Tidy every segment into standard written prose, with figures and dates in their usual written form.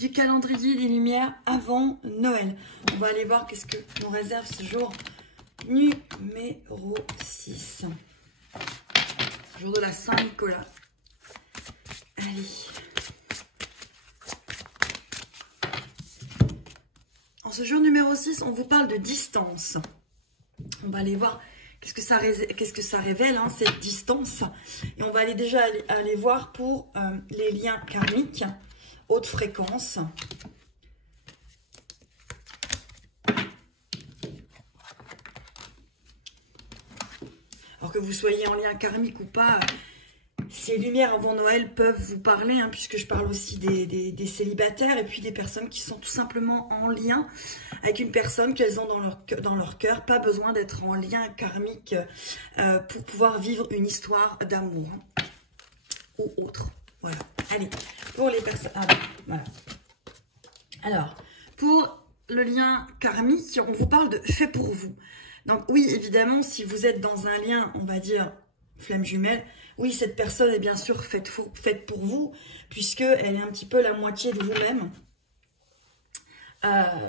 du calendrier des Lumières avant Noël. On va aller voir qu'est-ce que nous réserve ce jour numéro 6. Jour de la Saint-Nicolas. Allez. En ce jour numéro 6, on vous parle de distance. On va aller voir qu'est-ce que ça révèle, hein, cette distance. Et on va déjà aller voir pour les liens karmiques, haute fréquence. Alors que vous soyez en lien karmique ou pas, ces lumières avant Noël peuvent vous parler, hein, puisque je parle aussi des célibataires et puis des personnes qui sont tout simplement en lien avec une personne qu'elles ont dans leur cœur. Pas besoin d'être en lien karmique pour pouvoir vivre une histoire d'amour, hein, ou autre. Voilà. Allez, pour les personnes... Ah, voilà. Alors, pour le lien karmique, on vous parle de fait pour vous. Donc oui, évidemment, si vous êtes dans un lien, on va dire, flamme jumelle, oui, cette personne est bien sûr faite pour vous, puisqu'elle est un petit peu la moitié de vous-même.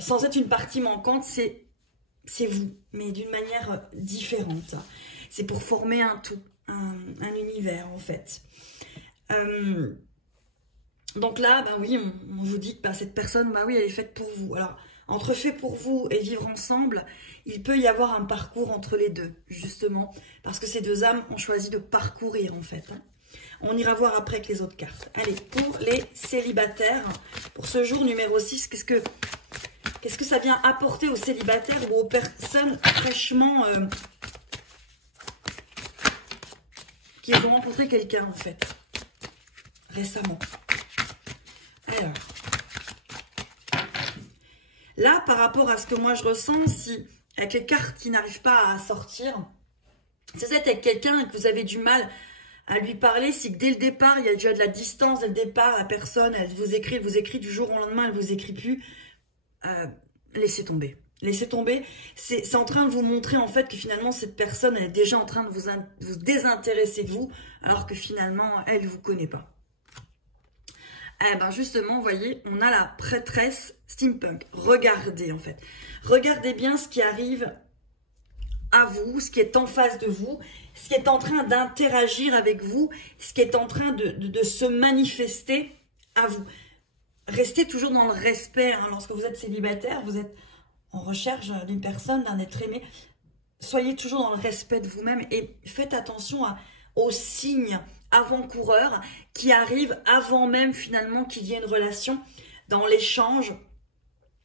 Sans être une partie manquante, c'est vous, mais d'une manière différente. C'est pour former un tout, un univers, en fait. Donc là, bah oui, on vous dit que bah, cette personne, bah oui, elle est faite pour vous. Alors, entre fait pour vous et vivre ensemble, il peut y avoir un parcours entre les deux, justement, parce que ces deux âmes ont choisi de parcourir, en fait. Hein. On ira voir après avec les autres cartes. Allez, pour les célibataires, pour ce jour numéro 6, qu'est-ce que ça vient apporter aux célibataires ou aux personnes fraîchement qui ont rencontré quelqu'un, en fait, récemment. Alors, là, par rapport à ce que moi je ressens, si avec les cartes qui n'arrivent pas à sortir, si vous êtes avec quelqu'un et que vous avez du mal à lui parler, si dès le départ, il y a déjà de la distance, dès le départ, la personne, elle vous écrit du jour au lendemain, elle vous écrit plus, laissez tomber. Laissez tomber, c'est en train de vous montrer en fait que finalement cette personne elle est déjà en train de vous désintéresser de vous, alors que finalement elle ne vous connaît pas. Eh ben justement, vous voyez, on a la prêtresse steampunk. Regardez en fait. Regardez bien ce qui arrive à vous, ce qui est en face de vous, ce qui est en train d'interagir avec vous, ce qui est en train de se manifester à vous. Restez toujours dans le respect. Hein. Lorsque vous êtes célibataire, vous êtes en recherche d'une personne, d'un être aimé. Soyez toujours dans le respect de vous-même et faites attention aux signes avant-coureurs qui arrivent avant même finalement qu'il y ait une relation dans l'échange.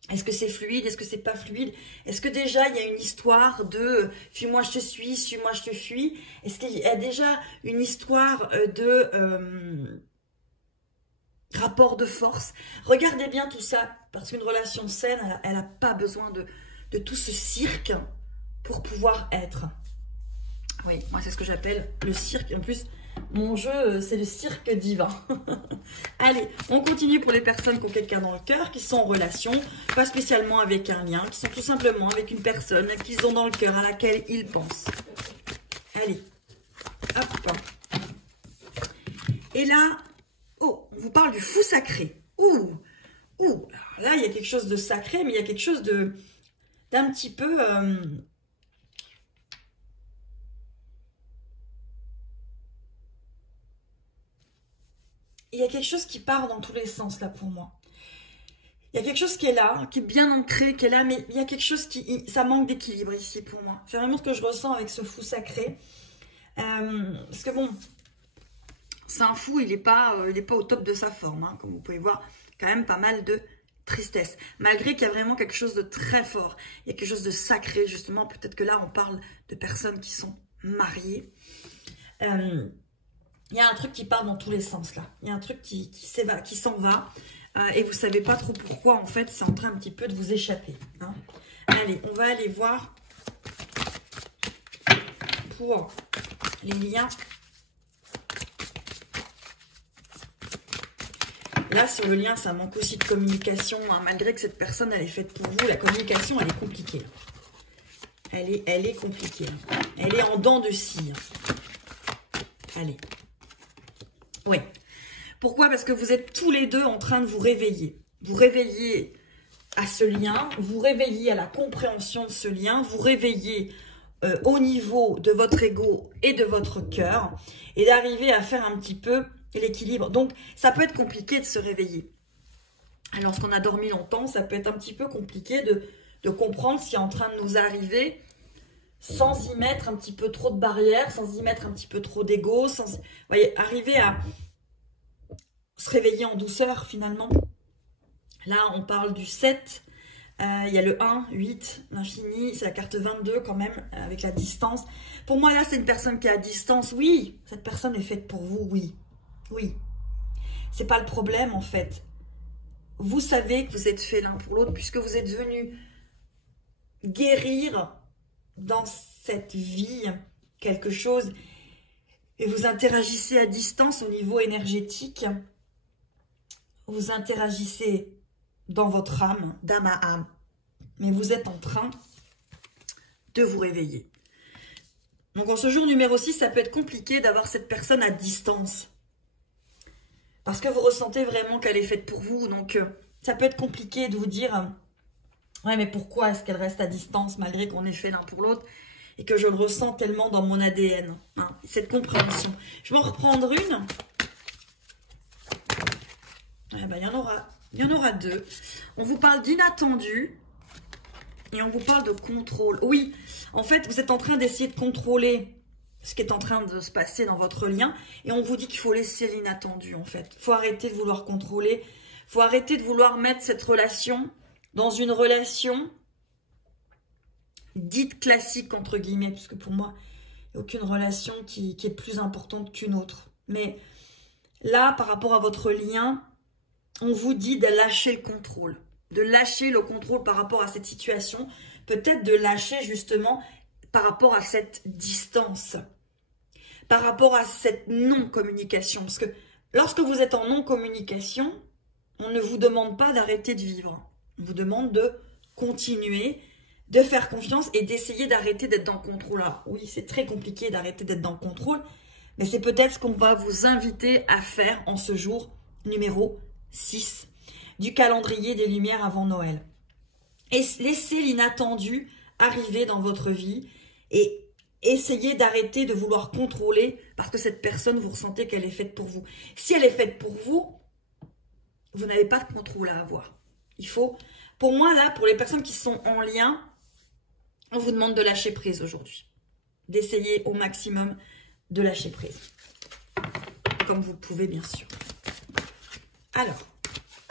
Est-ce que c'est fluide? Est-ce que c'est pas fluide? Est-ce que déjà il y a une histoire de fuis-moi je te suis-moi je te fuis? Est-ce qu'il y a déjà une histoire de rapport de force? Regardez bien tout ça, parce qu'une relation saine, elle n'a pas besoin de tout ce cirque pour pouvoir être. Oui, moi c'est ce que j'appelle le cirque. En plus, mon jeu, c'est le cirque divin. Allez, on continue pour les personnes qui ont quelqu'un dans le cœur, qui sont en relation, pas spécialement avec un lien, qui sont tout simplement avec une personne qu'ils ont dans le cœur, à laquelle ils pensent. Allez, hop. Et là, oh, on vous parle du fou sacré. Ouh, alors là, il y a quelque chose de sacré, mais il y a quelque chose d'un petit peu... il y a quelque chose qui part dans tous les sens, là, pour moi. Il y a quelque chose qui est là, qui est bien ancré, qui est là, mais il y a quelque chose ça manque d'équilibre ici, pour moi. C'est vraiment ce que je ressens avec ce fou sacré. Parce que bon, c'est un fou, il n'est pas au top de sa forme, hein, comme vous pouvez voir, quand même pas mal de tristesse. Malgré qu'il y a vraiment quelque chose de très fort, il y a quelque chose de sacré, justement. Peut-être que là, on parle de personnes qui sont mariées. Il y a un truc qui part dans tous les sens, là. Il y a un truc qui s'en va. Et vous ne savez pas trop pourquoi, en fait, c'est en train un petit peu de vous échapper. Hein. Allez, on va aller voir pour les liens. Là, sur le lien, ça manque aussi de communication. Hein. Malgré que cette personne, elle est faite pour vous, la communication, elle est compliquée. Elle est compliquée. Elle est en dents de scie. Allez. Oui. Pourquoi? Parce que vous êtes tous les deux en train de vous réveiller. vous réveillez à ce lien, vous réveillez à la compréhension de ce lien, vous réveillez au niveau de votre ego et de votre cœur, et d'arriver à faire un petit peu l'équilibre. Donc, ça peut être compliqué de se réveiller. Lorsqu'on a dormi longtemps, ça peut être un petit peu compliqué de comprendre ce qui est en train de nous arriver, sans y mettre un petit peu trop de barrières, sans y mettre un petit peu trop d'ego, sans, vous voyez, arriver à se réveiller en douceur finalement. Là, on parle du 7, il y a le 1, 8, l'infini, c'est la carte 22 quand même, avec la distance. Pour moi, là, c'est une personne qui est à distance. Oui, cette personne est faite pour vous, oui. Oui. C'est pas le problème en fait. Vous savez que vous êtes fait l'un pour l'autre puisque vous êtes venus guérir dans cette vie quelque chose et vous interagissez à distance au niveau énergétique. Vous interagissez dans votre âme, d'âme à âme. Mais vous êtes en train de vous réveiller. Donc en ce jour numéro 6, ça peut être compliqué d'avoir cette personne à distance. Parce que vous ressentez vraiment qu'elle est faite pour vous. Donc ça peut être compliqué de vous dire ouais, mais pourquoi est-ce qu'elle reste à distance malgré qu'on est fait l'un pour l'autre et que je le ressens tellement dans mon ADN, hein, cette compréhension. Je vais en reprendre une. Eh ben, il y en aura deux. On vous parle d'inattendu et on vous parle de contrôle. Oui, en fait, vous êtes en train d'essayer de contrôler ce qui est en train de se passer dans votre lien et on vous dit qu'il faut laisser l'inattendu, en fait. Il faut arrêter de vouloir contrôler. Il faut arrêter de vouloir mettre cette relation dans une relation dite classique, entre guillemets, parce que pour moi, il n'y a aucune relation qui est plus importante qu'une autre. Mais là, par rapport à votre lien, on vous dit de lâcher le contrôle. De lâcher le contrôle par rapport à cette situation. Peut-être de lâcher justement par rapport à cette distance. Par rapport à cette non-communication. Parce que lorsque vous êtes en non-communication, on ne vous demande pas d'arrêter de vivre. On vous demande de continuer, de faire confiance et d'essayer d'arrêter d'être dans le contrôle. Alors, oui, c'est très compliqué d'arrêter d'être dans le contrôle, mais c'est peut-être ce qu'on va vous inviter à faire en ce jour numéro 6 du calendrier des Lumières avant Noël. Et laissez l'inattendu arriver dans votre vie et essayez d'arrêter de vouloir contrôler parce que cette personne, vous ressentez qu'elle est faite pour vous. Si elle est faite pour vous, vous n'avez pas de contrôle à avoir. Il faut, pour moi là, pour les personnes qui sont en lien, on vous demande de lâcher prise aujourd'hui. D'essayer au maximum de lâcher prise. Comme vous le pouvez bien sûr. Alors,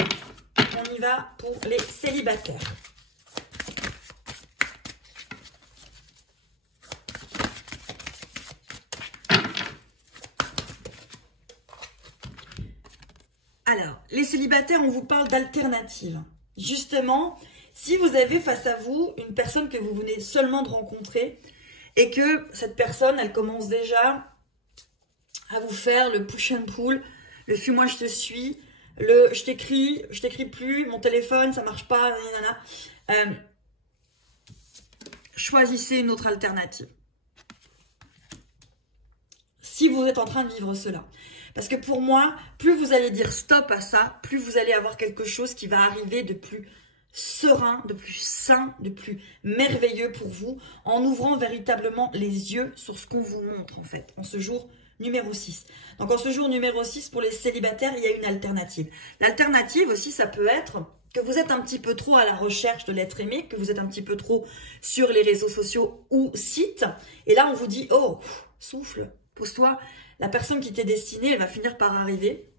on y va pour les célibataires. Alors, les célibataires, on vous parle d'alternatives. Justement, si vous avez face à vous une personne que vous venez seulement de rencontrer et que cette personne, elle commence déjà à vous faire le push and pull, le fuis-moi je te suis, le je t'écris plus, mon téléphone, ça marche pas, nanana. Choisissez une autre alternative. Si vous êtes en train de vivre cela. Parce que pour moi, plus vous allez dire stop à ça, plus vous allez avoir quelque chose qui va arriver de plus serein, de plus sain, de plus merveilleux pour vous, en ouvrant véritablement les yeux sur ce qu'on vous montre en fait, en ce jour numéro 6. Donc en ce jour numéro 6, pour les célibataires, il y a une alternative. L'alternative aussi, ça peut être que vous êtes un petit peu trop à la recherche de l'être aimé, que vous êtes un petit peu trop sur les réseaux sociaux ou sites, et là on vous dit, oh, souffle, pose-toi, la personne qui t'est destinée, elle va finir par arriver.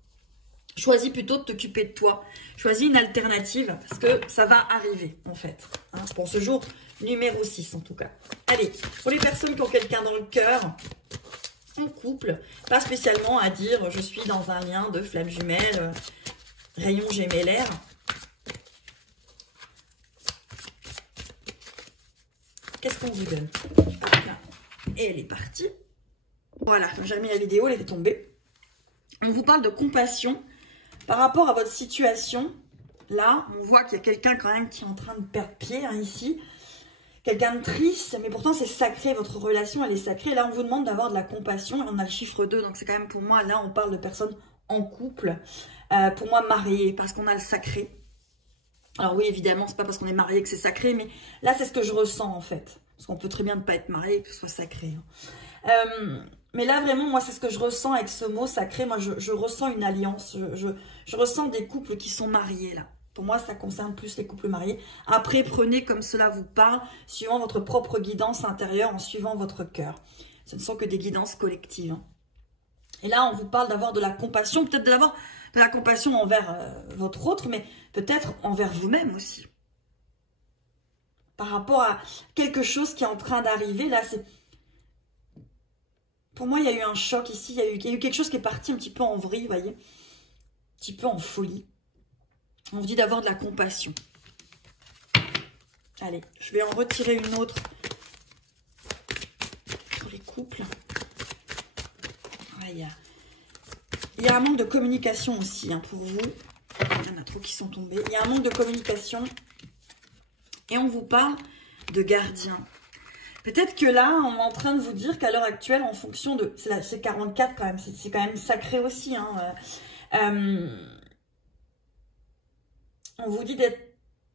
Choisis plutôt de t'occuper de toi. Choisis une alternative parce que ça va arriver en fait. Hein, pour ce jour numéro 6 en tout cas. Allez, pour les personnes qui ont quelqu'un dans le cœur, en couple, pas spécialement à dire je suis dans un lien de flamme jumelle, rayon gémellaire. Qu'est-ce qu'on vous donne? Et elle est partie. Voilà, quand j'ai remis la vidéo, elle était tombée. On vous parle de compassion par rapport à votre situation. Là, on voit qu'il y a quelqu'un quand même qui est en train de perdre pied hein, ici. Quelqu'un de triste, mais pourtant c'est sacré, votre relation elle est sacrée. Là, on vous demande d'avoir de la compassion. On a le chiffre 2, donc c'est quand même pour moi, là on parle de personnes en couple. Pour moi, mariées, parce qu'on a le sacré. Alors oui, évidemment, c'est pas parce qu'on est marié que c'est sacré, mais là, c'est ce que je ressens, en fait. Parce qu'on peut très bien ne pas être marié et que ce soit sacré. Mais là, vraiment, moi, c'est ce que je ressens avec ce mot sacré. Moi, je ressens une alliance. Je ressens des couples qui sont mariés, là. Pour moi, ça concerne plus les couples mariés. Après, prenez comme cela vous parle, suivant votre propre guidance intérieure, en suivant votre cœur. Ce ne sont que des guidances collectives. Et là, on vous parle d'avoir de la compassion, peut-être d'avoir de la compassion envers votre autre, mais peut-être envers vous-même aussi. Par rapport à quelque chose qui est en train d'arriver, là, c'est... Pour moi, il y a eu un choc ici, il y a eu quelque chose qui est parti un petit peu en vrille, vous voyez, un petit peu en folie. On vous dit d'avoir de la compassion. Allez, je vais en retirer une autre pour les couples. Ouais, il y a un manque de communication aussi hein, pour vous. Il y en a trop qui sont tombés. Il y a un manque de communication. Et on vous parle de gardien. Peut-être que là, on est en train de vous dire qu'à l'heure actuelle, en fonction de... C'est 44 quand même, c'est quand même sacré aussi. Hein, on vous dit d'être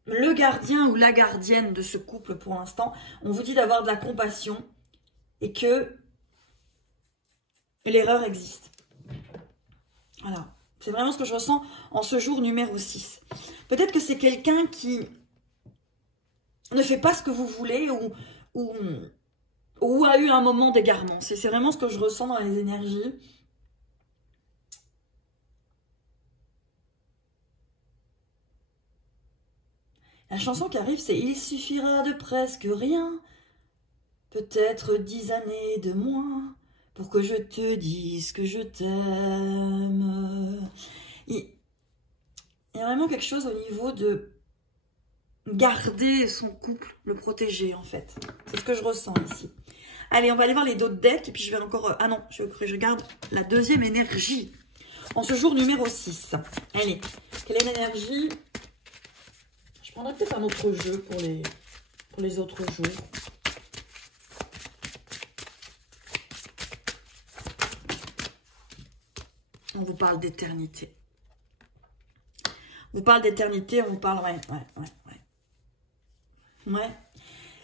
le gardien ou la gardienne de ce couple pour l'instant. On vous dit d'avoir de la compassion et que l'erreur existe. Voilà, c'est vraiment ce que je ressens en ce jour numéro 6. Peut-être que c'est quelqu'un qui ne fait pas ce que vous voulez ou a eu un moment d'égarement. C'est vraiment ce que je ressens dans les énergies. La chanson qui arrive, c'est « Il suffira de presque rien, peut-être 10 années de moins, pour que je te dise que je t'aime. » Il y a vraiment quelque chose au niveau de garder son couple, le protéger en fait. C'est ce que je ressens ici. Allez, on va aller voir les d'autres decks et puis je vais encore... Ah non, je garde la deuxième énergie. En ce jour numéro 6. Allez, quelle est l'énergie? Je prendrai peut-être un autre jeu pour les autres jours. On vous parle d'éternité. On vous parle d'éternité, on vous parle... Ouais.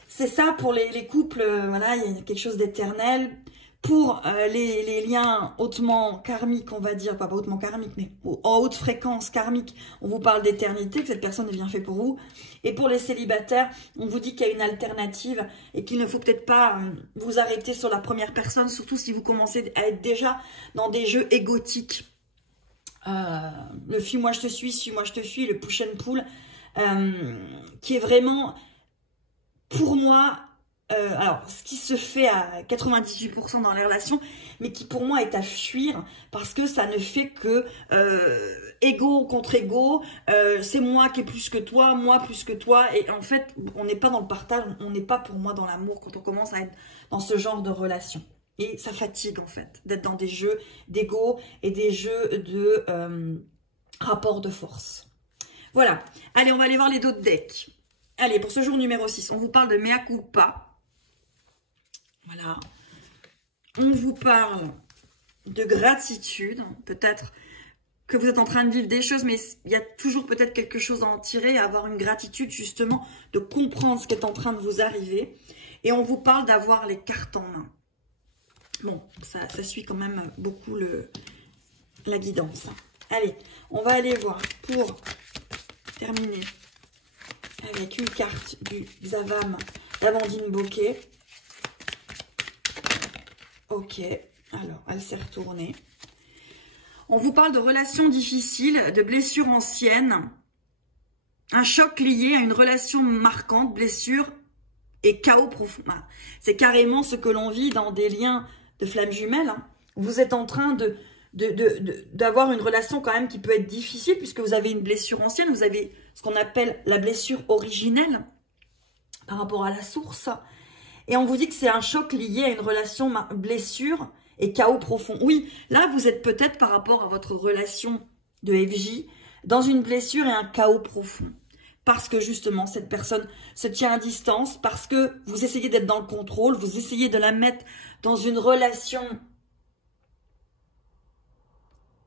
C'est ça pour les couples, voilà, il y a quelque chose d'éternel. Pour les liens hautement karmiques, on va dire, pas hautement karmiques, mais en haute fréquence karmique, on vous parle d'éternité, que cette personne est bien faite pour vous. Et pour les célibataires, on vous dit qu'il y a une alternative et qu'il ne faut peut-être pas vous arrêter sur la première personne, surtout si vous commencez à être déjà dans des jeux égotiques. Le « fuis-moi je te suis-moi je te fuis », le push and pull, qui est vraiment, pour moi... alors, ce qui se fait à 98% dans les relations, mais qui pour moi est à fuir, parce que ça ne fait que égo contre égo, c'est moi qui est plus que toi, moi plus que toi, et en fait, on n'est pas dans le partage, on n'est pas pour moi dans l'amour quand on commence à être dans ce genre de relation. Et ça fatigue en fait, d'être dans des jeux d'ego et des jeux de rapport de force. Voilà, allez, on va aller voir les autres decks. Allez, pour ce jour numéro 6, on vous parle de mea culpa. Voilà, on vous parle de gratitude, peut-être que vous êtes en train de vivre des choses, mais il y a toujours peut-être quelque chose à en tirer, à avoir une gratitude justement, de comprendre ce qui est en train de vous arriver. Et on vous parle d'avoir les cartes en main. Bon, ça suit quand même beaucoup la guidance. Allez, on va aller voir pour terminer avec une carte du Xavam d'Amandine Bocquet. Ok, alors, elle s'est retournée. On vous parle de relations difficiles, de blessures anciennes, un choc lié à une relation marquante, blessure et chaos profond. C'est carrément ce que l'on vit dans des liens de flammes jumelles. Hein. Vous êtes en train d'avoir une relation quand même qui peut être difficile puisque vous avez une blessure ancienne, vous avez ce qu'on appelle la blessure originelle par rapport à la source. Et on vous dit que c'est un choc lié à une relation blessure et chaos profond. Oui, là, vous êtes peut-être par rapport à votre relation de FJ dans une blessure et un chaos profond. Parce que justement, cette personne se tient à distance, parce que vous essayez d'être dans le contrôle, vous essayez de la mettre dans une relation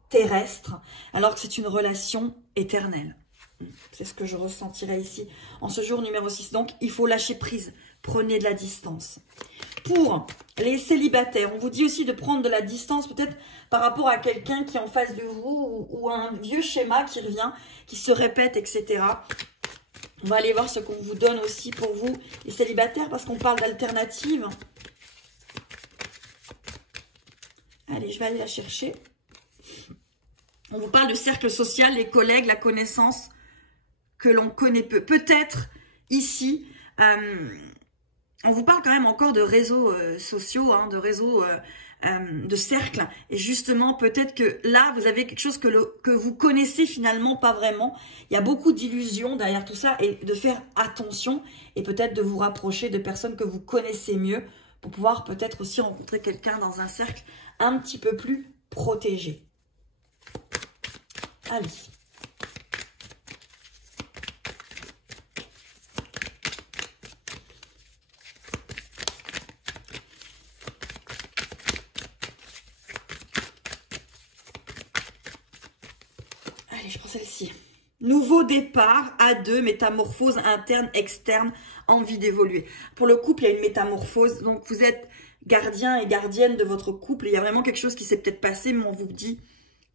terrestre, alors que c'est une relation éternelle. C'est ce que je ressentirais ici en ce jour numéro 6. Donc, il faut lâcher prise. Prenez de la distance. Pour les célibataires, on vous dit aussi de prendre de la distance peut-être par rapport à quelqu'un qui est en face de vous ou un vieux schéma qui revient, qui se répète, etc. On va aller voir ce qu'on vous donne aussi pour vous, les célibataires, parce qu'on parle d'alternatives. Allez, je vais aller la chercher. On vous parle de cercle social, les collègues, la connaissance que l'on connaît peu. Peut-être ici, on vous parle quand même encore de réseaux sociaux, hein, de réseaux, de cercles. Et justement, peut-être que là, vous avez quelque chose que vous connaissez finalement pas vraiment. Il y a beaucoup d'illusions derrière tout ça et de faire attention et peut-être de vous rapprocher de personnes que vous connaissez mieux pour pouvoir peut-être aussi rencontrer quelqu'un dans un cercle un petit peu plus protégé. Allez. Allez, je prends celle-ci. Nouveau départ à deux, métamorphose interne, externe, envie d'évoluer. Pour le couple, il y a une métamorphose. Donc, vous êtes gardien et gardienne de votre couple. Il y a vraiment quelque chose qui s'est peut-être passé, mais on vous dit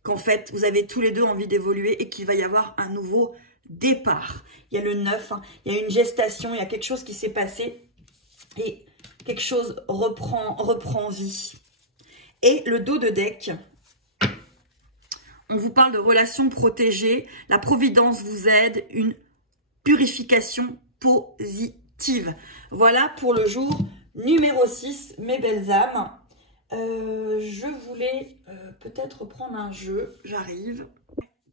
qu'en fait, vous avez tous les deux envie d'évoluer et qu'il va y avoir un nouveau départ. Il y a le 9, hein, il y a une gestation, il y a quelque chose qui s'est passé et quelque chose reprend vie. Et le dos de deck, on vous parle de relations protégées, la providence vous aide, une purification positive. Voilà pour le jour numéro 6, mes belles âmes. Je voulais peut-être prendre un jeu, j'arrive.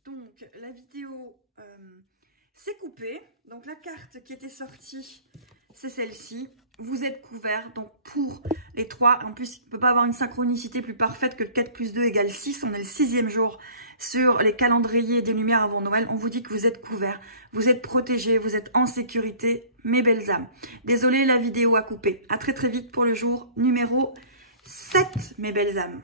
Donc, la vidéo s'est coupée. Donc, la carte qui était sortie, c'est celle-ci. Vous êtes couverts, donc pour les 3. En plus, il ne peut pas avoir une synchronicité plus parfaite que 4 plus 2 égale 6. On est le 6e jour sur les calendriers des lumières avant Noël. On vous dit que vous êtes couverts, vous êtes protégés, vous êtes en sécurité, mes belles âmes. Désolée, la vidéo a coupé. À très très vite pour le jour numéro 7, mes belles âmes.